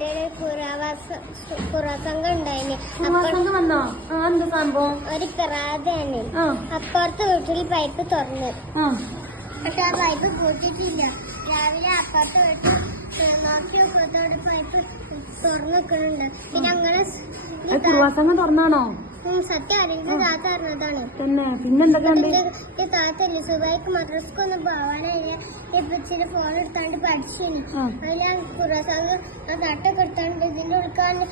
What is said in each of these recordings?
വീട്ടില് കുറസംഘം ഉണ്ടായിന്. വന്നോ? എന്ത് സംഭവം? ഒരു കിറാതാണ്. അപ്പുറത്തെ വീട്ടിൽ പൈപ്പ് തുറന്നു. പക്ഷെ ആ പൈപ്പ് പൂട്ടിട്ടില്ല. രാവിലെ അപ്പുറത്തെ വീട്ടിൽ നോക്കി നോക്കുന്നതോടെ പൈപ്പ് തുറന്നു വെക്കണുണ്ട്. പിന്നെ അങ്ങനെ കുറവാസംഘം തുറന്നാണോ? സത്യം അതിന്റെ താത്ത അറിഞ്ഞതാണ്. പിന്നെന്തൊക്കെ താത്ത സുബൈക്ക് മദ്രസക്കൊന്നും പോവാനായി ഇച്ചിരി ഫോൺ എടുത്താണ്ട് പഠിച്ചിന്. അതിന് കുറസംഘം തട്ടൊക്കെ എടുത്താണ്ട് ഇതിന്റെ ഉൾക്കാണ്ട്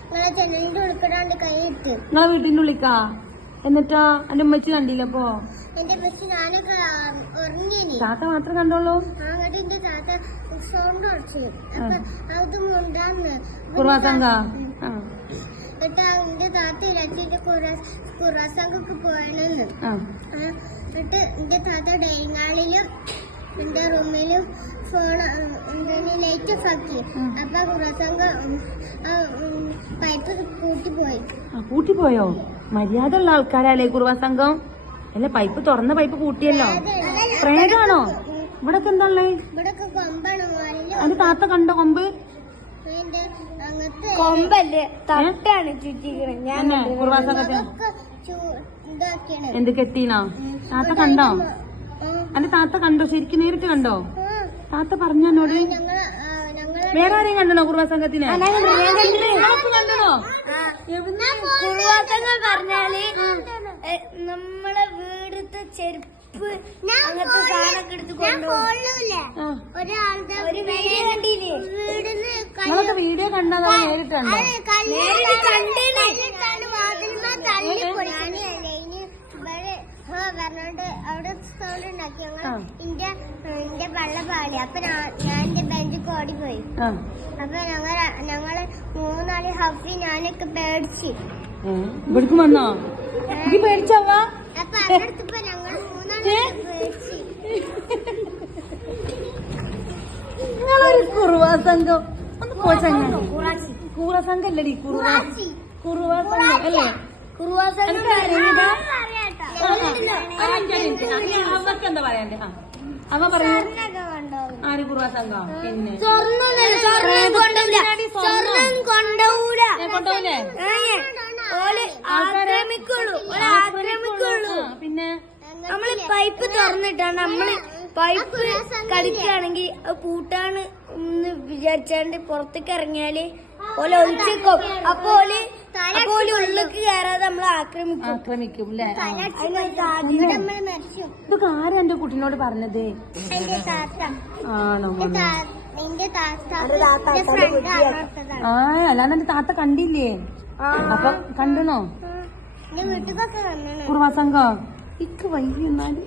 നിങ്ങളെ ജനലിന്റെ ഉൾക്കിടാണ്ട് കൈ ഇട്ട് നിങ്ങളെ വീട്ടിന്റെ ഉള്ളിക്കാ. എന്നിട്ടാ എന്റെ ഉമ്മച്ചി കണ്ടില്ലപ്പോ? എന്റെ പക്ഷെ ഞാനൊക്കെ ഉറങ്ങിനി. താത്ത മാത്രം കണ്ടോളൂ. അങ്ങോട്ട് എന്റെ താത്ത സൗണ്ട് അടിച്ചു. അപ്പൊ അത് മുണ്ടാന്ന് കുറവാസംഘ. എന്നിട്ട് എന്റെ താത്ത ഇരച്ചിട്ട് കുറസംഘൊക്കെ പോയാണെന്ന്. എന്നിട്ട് എന്റെ താത്ത ഡൈനിങ് എന്റെ റൂമിലും ഫോൺ ലൈറ്റ് ഓഫ് ആക്കി. അപ്പൊ കുറസംഘം പൈപ്പ് കൂട്ടിപ്പോയി. കൂട്ടിപ്പോയോ? മര്യാദ ഉള്ള ആൾക്കാരല്ലേ കുറവാസംഘം? അല്ല, പൈപ്പ് തുറന്ന പൈപ്പ് കൂട്ടിയല്ലോ. പ്രേതാണോ? ഇവിടൊക്കെ എന്താള്ളേ? ഇവിടൊക്കെ കൊമ്പാണ്. അത് താത്ത കണ്ടോ കൊമ്പ്? കൊമ്പല്ലേ, തട്ടാണ് ചുറ്റിക്കണ. കുറവാസംഘത്തിന് എന്ത് കെട്ടീനോ? താത്ത കണ്ടോ? അന്റെ താത്ത കണ്ടോ? ശരിക്കും നേരിട്ട് കണ്ടോ? താത്ത പറഞ്ഞോട് വേറെ ആരെയും കണ്ടോ കുറവാസംഘത്തിന്? കണ്ടോ? കുറവാസംഘം പറഞ്ഞാല് നമ്മളെ വീടത്തെ ചെരുപ്പ് അങ്ങനത്തെ സാധനമൊക്കെ എടുത്ത് നിങ്ങളൊക്കെ വീഡിയോ കണ്ടതോ നേരിട്ടുണ്ടോ? പറഞ്ഞോണ്ട് അവിടെ സൗണ്ട് ഉണ്ടാക്കി. എന്റെ വെള്ള പാടി. അപ്പൊ ഞാൻ എന്റെ ബെഞ്ചിക്ക് ഓടിപ്പോയി. അപ്പൊ ഞങ്ങള് മൂന്നാളി ഹഫി ഞാനൊക്കെ പേടിച്ച്. ഇവിടേക്ക് വന്നോ? പേടിച്ചവ? അപ്പൊ അടുത്തപ്പോ ഞങ്ങള് മൂന്നാളി പേടിച്ച്. നിങ്ങളൊരു കുറവാസംഘം ഒന്ന് പോച്ചങ്ങ. കുറവാസംഘം അല്ലടി, കുറവാസംഘം അല്ലേ? അവക്കെന്താ പറയാണ്ടേ? അവ പറയൂ. ആര് കുറവാസംഘം? പിന്നെ കൊണ്ടൂലേ? പിന്നെ നമ്മള് പൈപ്പ് തുറന്നിട്ടാണ് നമ്മള് പൈപ്പ് കളിക്കുകയാണെങ്കിൽ പൂട്ടാണ് എന്ന് വിചാരിച്ചാണ്ട് പുറത്തേക്ക് ഇറങ്ങിയാല് ഓല ഒളിച്ചേക്കും. അപ്പൊ ഓല് ഉള്ളിലേക്ക് കയറാതെ നമ്മളെ ആക്രമിക്കും അല്ലേ? ഇതൊക്കെ ആരാ എന്റെ കുട്ടീനോട് പറഞ്ഞത്? ആണോ? അല്ലാതെ എന്റെ താത്ത കണ്ടില്ലേ? അപ്പൊ കണ്ടണോ വീട്ടിലൊക്കെ കുറവാസംഘം? ഇക്ക് വൈകി എന്നാലും